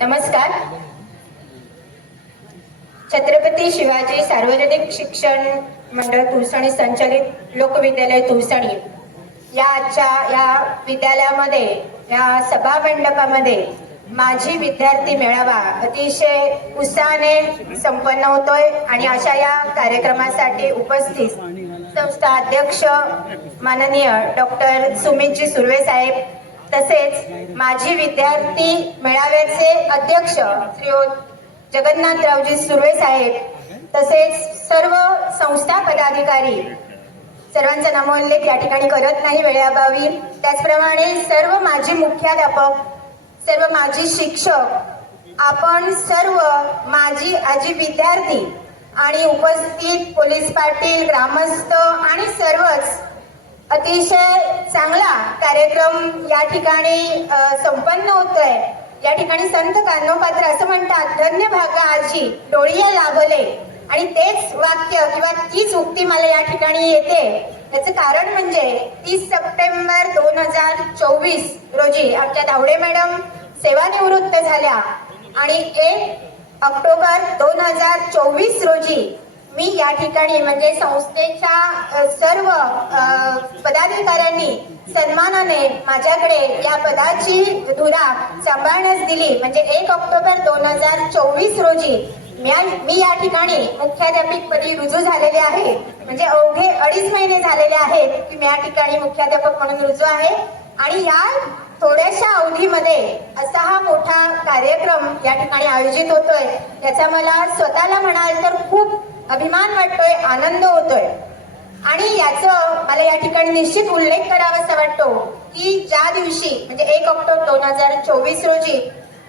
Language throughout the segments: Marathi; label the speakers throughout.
Speaker 1: नमस्कार. छत्रपती शिवाजी सार्वजनिक शिक्षण मंडळ तुळसणी संचालित लोकविद्यालय तुळसणी या आजच्या या विद्यालयामध्ये या सभा मंडपामध्ये माझी विद्यार्थी मेळावा अतिशय उत्साहाने संपन्न होतोय आणि अशा या कार्यक्रमासाठी उपस्थित संस्था अध्यक्ष माननीय डॉक्टर सुमितजी सुर्वे साहेब तसेच माझी विद्यार्थी मेळाव्याचे अध्यक्ष श्रीयुत जगन्नाथरावजी सुर्वे साहेब तसेच सर्व संस्था पदाधिकारी सर्वांचा नामोल्लेख या ठिकाणी करत नाही वेळेअभावी. त्याचप्रमाणे सर्व माजी मुख्याध्यापक सर्व माजी शिक्षक आपण सर्व माजी आजी विद्यार्थी आणि उपस्थित पोलीस पाटील ग्रामस्थ आणि सर्वच अतिशय चांगला कार्यक्रम या ठिकाणी संपन्न होतोय. या ठिकाणी संत कानोपात्र असं म्हणतात धन्य भागा आजी डोळीया लाभले. आणि तेच वाक्य किंवा तीच उक्ती मला या ठिकाणी येते. याचं कारण म्हणजे तीस सप्टेंबर दोन हजार चोवीस रोजी आमच्या धावडे मॅडम सेवानिवृत्त झाल्या. आणि एक ऑक्टोबर दोन हजार चोवीस रोजी मी या ठिकाणी म्हणजे संस्थेच्या सर्व पदाधिकाऱ्यांनी सन्मानाने माझ्याकडे या पदाची धुरा सांभाळण्यास दिली. म्हणजे एक ऑक्टोबर दोन हजार चोवीस रोजी म्या- मी या ठिकाणी मुख्याध्यापिक पदी रुजू झालेले आहे. म्हणजे अवघे अडीच महिने झालेले आहेत की मी या ठिकाणी मुख्याध्यापक म्हणून रुजू आहे. आणि या थोड्याशा अवधीमध्ये असा हा मोठा कार्यक्रम या ठिकाणी आयोजित होतोय. याचा मला स्वतःला म्हणाल तर खूप अभिमान वाटतोय आनंद होतोय. आणि याचं मला या ठिकाणी निश्चित उल्लेख करावासा वाटतो की ज्या दिवशी म्हणजे एक ऑक्टोबर दोन हजार चोवीस रोजी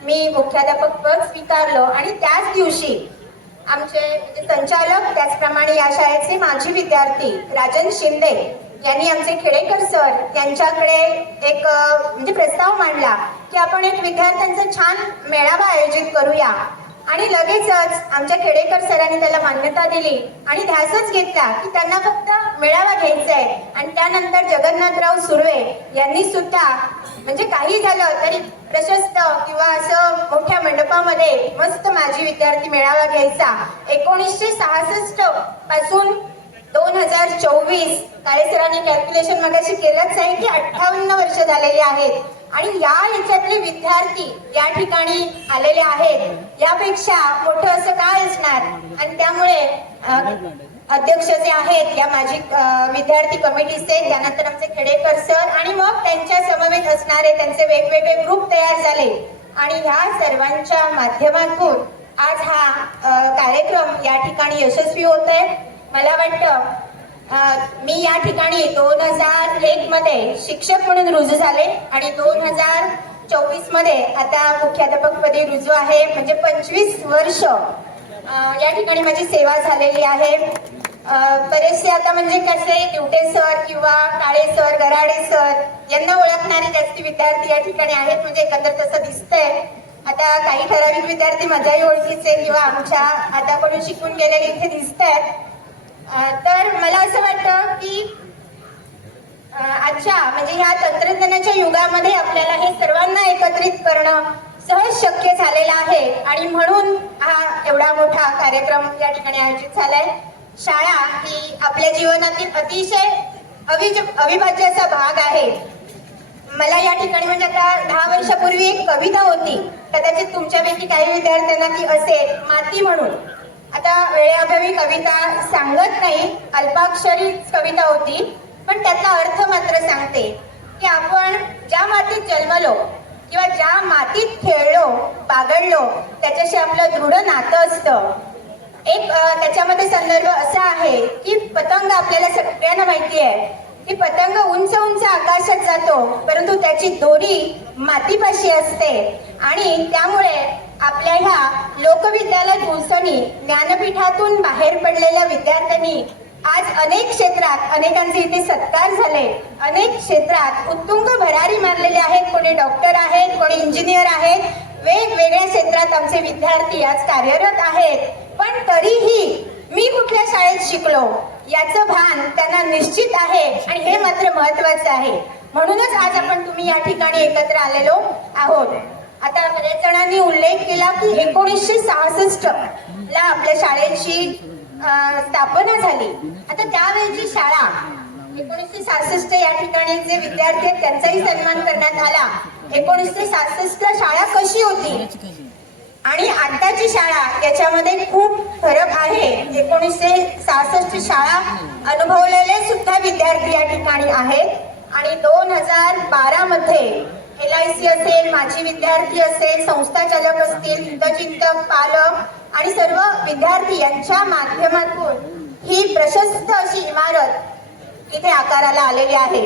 Speaker 1: मी मुख्याध्यापक पद स्वीकारलं आणि त्याच दिवशी आमचे म्हणजे संचालक त्याचप्रमाणे या शाळेचे माजी विद्यार्थी राजन शिंदे यांनी आमचे खेडेकर सर यांच्याकडे एक म्हणजे प्रस्ताव मांडला की आपण एक विद्यार्थ्यांचा छान मेळावा आयोजित करूया. आणि लगेचच आमच्या खेडेकर सरांनी त्याला मान्यता दिली आणि ध्यासच घेतला की त्यांना फक्त मेळावा घ्यायचा आहे आणि त्यानंतर जगन्नाथराव सुर्वे यांनी सुद्धा म्हणजे काही झालं तरी प्रशस्त किंवा असं मोठ्या मंडपामध्ये मस्त माझी विद्यार्थी मेळावा घ्यायचा. एकोणीसशे सहासष्टपासून दोन हजार चोवीस काळे सरांनी कॅल्क्युलेशन मगाशी केलंच आहे की अठ्ठावन्न वर्ष झालेली आहेत. आणि या याच्यातले विद्यार्थी या ठिकाणी आलेले आहेत. यापेक्षा मोठं असं काय असणार? आणि त्यामुळे अध्यक्ष जे आहेत या माझी विद्यार्थी कमिटीचे त्यानंतर आमचे खेडेकर सर आणि मग त्यांच्या समवेत असणारे त्यांचे वेगवेगळे ग्रुप तयार झाले. आणि ह्या सर्वांच्या माध्यमातून आज हा कार्यक्रम या ठिकाणी यशस्वी होत आहे मला वाटतं मी या ठिकाणी दोन हजार एक मध्ये शिक्षक म्हणून रुजू झाले आणि दोन हजार चोवीसमध्ये आता मुख्याध्यापक पदी रुजू आहे. म्हणजे पंचवीस वर्ष या ठिकाणी माझी सेवा झालेली आहे. बरेचसे आता म्हणजे कसे दिवटे सर किंवा काळे सर गराडे सर यांना ओळखणारे जास्ती विद्यार्थी या ठिकाणी आहेत. म्हणजे एकंदर तसं दिसतंय. आता काही ठराविक विद्यार्थी माझ्याही ओळखीचे किंवा आमच्या आताकडून शिकून गेलेले इथे दिसत आहेत तर मला असं वाटतं की अच्छा आजच्या म्हणजे ह्या तंत्रज्ञानाच्या युगामध्ये आपल्याला हे सर्वांना एकत्रित करणं सहज शक्य झालेलं आहे. आणि म्हणून हा एवढा मोठा कार्यक्रम या ठिकाणी आयोजित झालाय. शाळा ही आपल्या जीवनातील अतिशय अविज अविभाज्य असा भाग आहे. मला या ठिकाणी म्हणजे आता दहा वर्षापूर्वी एक कविता होती. कदाचित तुमच्यापैकी काही विद्यार्थ्यांना ती असेल माती म्हणून. आता वेळेअभावी कविता सांगत नाही अल्पाक्षरी कविता होती पण त्यातला अर्थ मात्र सांगते की आपण ज्या मातीत जन्मलो किंवा ज्या मातीत खेळलो बागडलो त्याच्याशी आपलं दृढ नातं असतं. एक त्याच्यामध्ये संदर्भ असा आहे की पतंग आपल्याला सगळ्यांना माहिती आहे की पतंग उंच उंच आकाशात जातो परंतु त्याची दोरी मातीपाशी असते आणि त्यामुळे आपल्या ह्या लोकविद्यालय तुलसणी ज्ञानपीठातून बाहेर पडलेल्या विद्यार्थ्यांनी आज अनेक क्षेत्रात अनेकांचे इथे सत्कार झाले. अनेक क्षेत्रात उत्तुंग भरारी मारलेले आहेत. कोणी डॉक्टर आहेत कोणी इंजिनियर आहेत. वेगवेगळ्या क्षेत्रात आमचे विद्यार्थी आज कार्यरत आहेत. पण तरीही मी कुठल्या शाळेत शिकलो याचं भान त्यांना निश्चित आहे आणि हे मात्र महत्वाचं आहे. म्हणूनच आज आपण तुम्ही या ठिकाणी एकत्र आलेलो आहोत. आता बऱ्याच जणांनी उल्लेख केला की एकोणीसशे सहासष्ट ला आपल्या शाळेची स्थापना झाली. आता त्यावेळेची शाळा एकोणीसशे सहासष्ट या ठिकाणी जे विद्यार्थी आहेत त्यांचाही सन्मान करण्यात आला. एकोणीसशे सहासष्ट ला शाळा कशी होती? आणि आताची शाळा याच्यामध्ये खूप फरक आहे. एकोणीसशे सहासष्ट शाळा अनुभवलेले सुद्धा विद्यार्थी या ठिकाणी आहेत. आणि दोन हजार बारा मध्ये एल आय सी असेल माजी विद्यार्थी असेल संस्था चालक असतील हितचिंतक पालक आणि सर्व विद्यार्थी यांच्या माध्यमातून ही प्रशस्त अशी इमारत इथे आकाराला आलेली आहे.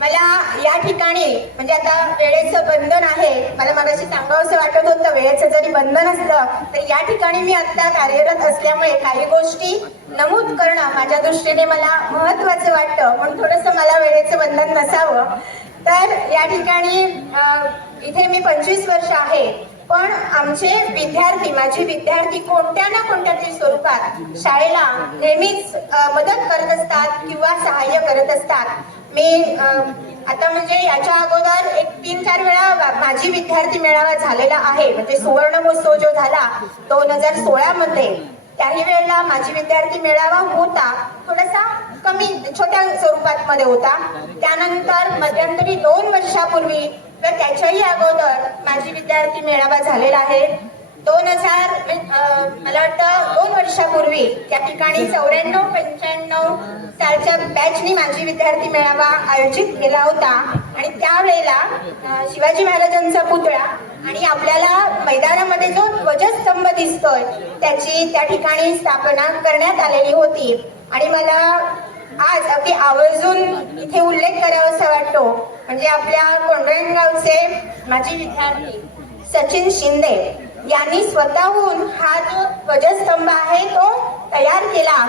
Speaker 1: मला या ठिकाणी म्हणजे आता वेळेचं बंधन आहे मला मगाशी सांगावंसं वाटत होतं वेळेचं जरी बंधन असलं तर या ठिकाणी मी आता कार्यरत असल्यामुळे काही गोष्टी नमूद करणं माझ्या दृष्टीने मला महत्वाचं वाटतं. म्हणून थोडंसं मला वेळेचं बंधन नसावं. तर या ठिकाणी इथे मी पंचवीस वर्ष आहे पण आमचे विद्यार्थी माझे विद्यार्थी कोणत्या ना कोणत्या तरी स्वरूपात शाळेला नेहमीच मदत करत असतात किंवा सहाय्य करत असतात. मी आता म्हणजे याच्या अगोदर एक तीन चार वेळा माझी विद्यार्थी मेळावा झालेला आहे. म्हणजे सुवर्ण महोत्सव जो झाला दोन हजार सोळा मध्ये त्याही वेळेला माझी विद्यार्थी मेळावा होता. थोडासा कमी छोट्या स्वरूपात मध्ये होता. त्यानंतर मध्यंतरी दोन वर्षापूर्वी तर त्याच्याही अगोदर माझी विद्यार्थी मेळावा झालेला आहे. दोन हजार मला वाटतं दोन वर्षापूर्वी त्या ठिकाणी चौऱ्याण्णव पंच्याण्णव सालच्या बॅचनी माझी विद्यार्थी मेळावा आयोजित केला होता. आणि त्यावेळेला शिवाजी महाराजांचा पुतळा आणि आपल्याला मैदानामध्ये जो ध्वजस्तंभ दिसतोय त्याची त्या ठिकाणी स्थापना करण्यात आलेली होती. आणि मला आज अगदी आवर्जून इथे उल्लेख करावासा वाटतो. म्हणजे आपल्या कोंडणगावचे माजी विद्यार्थी सचिन शिंदे यांनी स्वतःहून हा जो ध्वजस्तंभ आहे तो तयार केला.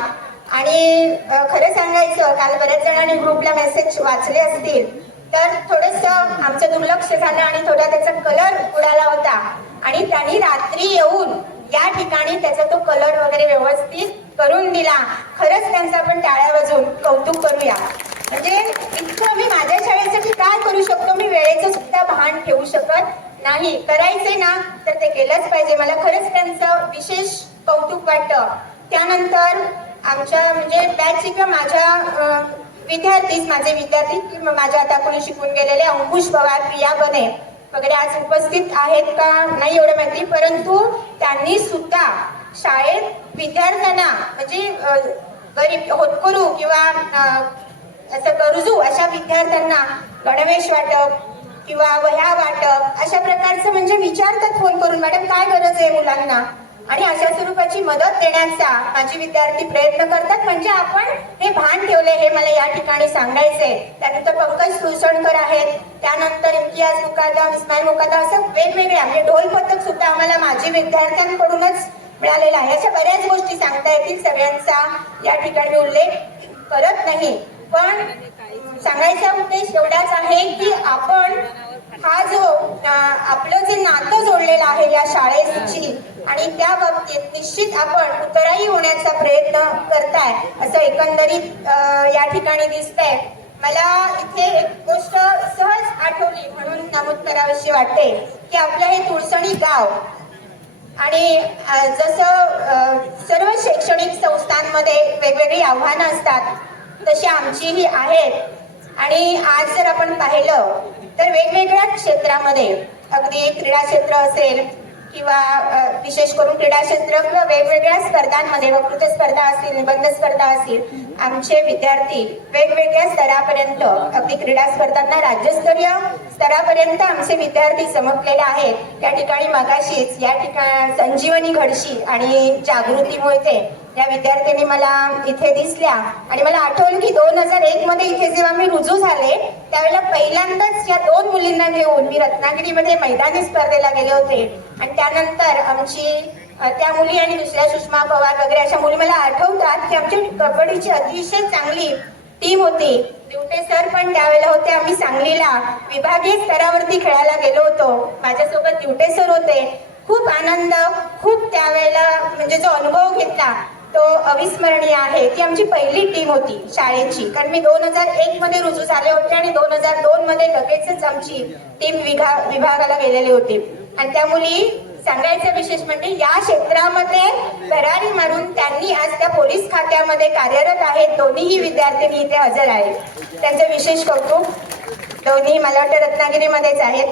Speaker 1: आणि खरं सांगायचं काल बऱ्याच जणांनी ग्रुपला मेसेज वाचले असतील. तर थोडस आमचं दुर्लक्ष झालं आणि थोडा त्याचा कलर उडाला होता. आणि त्यांनी रात्री येऊन या ठिकाणी त्याचा तो कलर वगैरे व्यवस्थित करून दिला. खरंच त्यांचं आपण टाळ्या वाजवून कौतुक करूया. म्हणजे इतकं मी माझ्या शाळेसाठी काय करू शकतो? मी वेळेचं सुद्धा भान ठेवू शकत नाही. करायचे ना तर ते केलंच पाहिजे. मला खरंच त्यांचं विशेष कौतुक वाटतं. त्यानंतर आमच्या म्हणजे बॅचची किंवा माझ्या विद्यार्थीच माझे विद्यार्थी किंवा माझ्या आता कोणी शिकून गेलेले अंकुश पवार प्रिया बने वगैरे आज उपस्थित आहेत का? नाही एवढं माहिती परंतु त्यांनी सुद्धा शाळेत विद्यार्थ्यांना म्हणजे गरीब होतकरू किंवा असं गरजू अशा विद्यार्थ्यांना गणवेश वाटप किंवा वह्या वाटप अशा प्रकारचं म्हणजे विचारतात फोन करून मॅडम काय गरज आहे मुलांना? आणि अशा स्वरूपाची मदत देण्याचा माझे विद्यार्थी प्रयत्न करतात. म्हणजे आपण हे भान ठेवले हे मला या ठिकाणी सांगायचंय. त्यानंतर पंकज तुळसणकर आहेत. त्यानंतर इम्तियाज मुकादम इस्माईल मुकादम असं वेगवेगळे म्हणजे ढोल पथक सुद्धा आम्हाला माझे विद्यार्थ्यांकडूनच मिळालेला आहे. अशा बऱ्याच गोष्टी सांगता येतील सगळ्यांचा. या ठिकाणी उल्लेख करत नाही. पण सांगायचा उद्देश एवढाच आहे की आपण हा जो आपलं जे नातं जोडलेलं आहे या शाळेची आणि त्या बाबतीत निश्चित आपण उतराई होण्याचा प्रयत्न करताय असं एकंदरीत या ठिकाणी दिसतंय. मला इथे एक गोष्ट सहज आठवली म्हणून नमूद करावीशी वाटते की आपलं हे तुळसणी गाव आणि जसं सर्व शैक्षणिक संस्थांमध्ये वेगवेगळी आव्हानं असतात तशी आमचीही आहेत. आणि आज जर आपण पाहिलं तर वेगवेगळ्या क्षेत्रामध्ये अगदी क्रीडा क्षेत्र असेल किंवा विशेष करून क्रीडा क्षेत्र किंवा वेगवेगळ्या स्पर्धांमध्ये वक्तृत्व स्पर्धा असतील निबंध स्पर्धा असतील आमचे विद्यार्थी वेगवेगळ्या स्तरापर्यंत अगदी क्रीडा स्पर्धांना राज्यस्तरीय स्तरापर्यंत आमचे विद्यार्थी चमकलेले आहेत. त्या ठिकाणी मगाशीच या ठिकाणी संजीवनी घडशी आणि जागृती मोहिते या विद्यार्थ्यांनी मला इथे दिसल्या. आणि मला आठवलं की दोन हजार एक मध्ये इथे जेव्हा मी रुजू झाले त्यावेळेला पहिल्यांदाच या दोन मुलींना घेऊन मी रत्नागिरीमध्ये मैदानी स्पर्धेला गेले होते. आणि त्यानंतर आमची त्या मुली आणि दुसऱ्या सुषमा पवार वगैरे अशा मुली मला आठवतात की आमची कबड्डीची अतिशय चांगली टीम होती. दिवटे सर पण त्यावेळेला होते. आम्ही सांगलीला विभागीय स्तरावरती खेळायला गेलो होतो. माझ्यासोबत दिवटे सर होते. खूप आनंद खूप त्यावेळेला म्हणजे जो अनुभव घेतला तो अविस्मरणीय आहे ती आमची पहिली टीम होती शाळेची. कारण मी दोन हजार एक मध्ये रुजू झाले होते आणि दोन हजार दोन मध्ये लगेचच आमची टीम विभागाला गेलेली होती. आणि त्या मुली सांगायचं विशेष म्हणजे या क्षेत्रामध्ये भरारी मारून त्यांनी आज त्या पोलीस खात्यामध्ये कार्यरत आहेत. दोन्हीही विद्यार्थिनी इथे हजर आहेत. त्यांचं विशेष कौतुक दोन्ही मला वाटतं रत्नागिरीमध्येच आहेत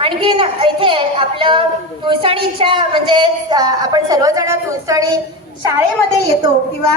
Speaker 1: आणखीन इथे आपलं तुळसणीच्या म्हणजे आपण सर्वजण तुळसणी शाळेमध्ये येतो किंवा